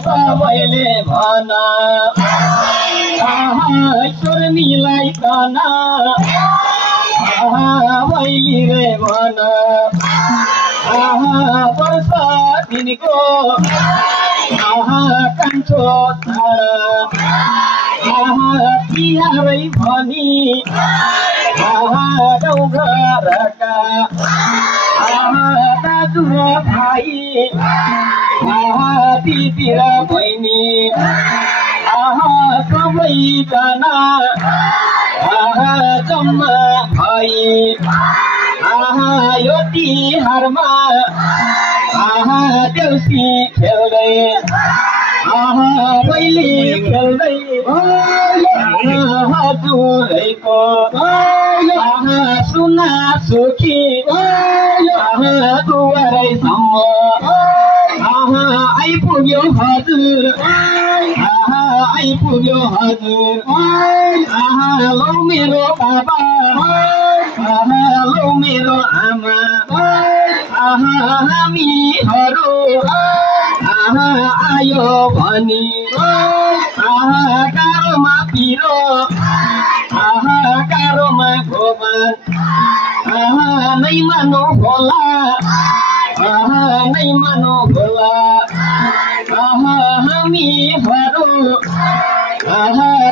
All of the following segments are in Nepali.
सबैले भन चोर्नीलाई कन भैली रे भन वर्ष दिनको कान्छो तिहारै भनी गाउँघरका दाजु र भाइ दिदी र बहिनी सबैजना जम्मा भई यो तिहारमा देउसी खेल्दै भैली खेल्दै हजुरैको सुना सुखी दुवारैसम्म आइपुग्यो हजुर आइपुग्यो हजुर लौ मेरो बाबा लौ मेरो आमा हामीहरू आयो भनी गाह्रोमा पिरो गाह्रोमा गोबर नै मानु होला नै मानु होला हामीहरू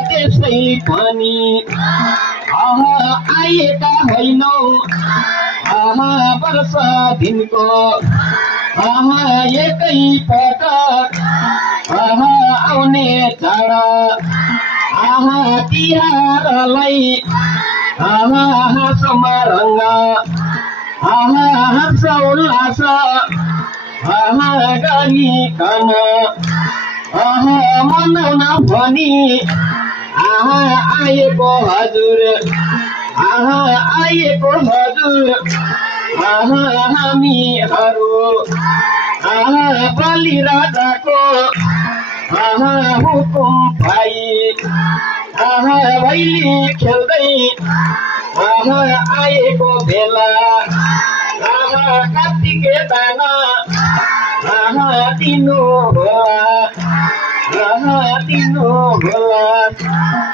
त्यसै पनि आएका होइनौ वर्ष दिनको एकै पटक आउने चाड तिहारलाई हाँसोमा रङ्ग हर्ष उल्लास गरिकन मनाउन भनी आएको हजुर आएको हजुर हामीहरू बलि राजाको हुकुम पाई भैली खेल्दै आएको बेला कार्तिके दाना दिनु होला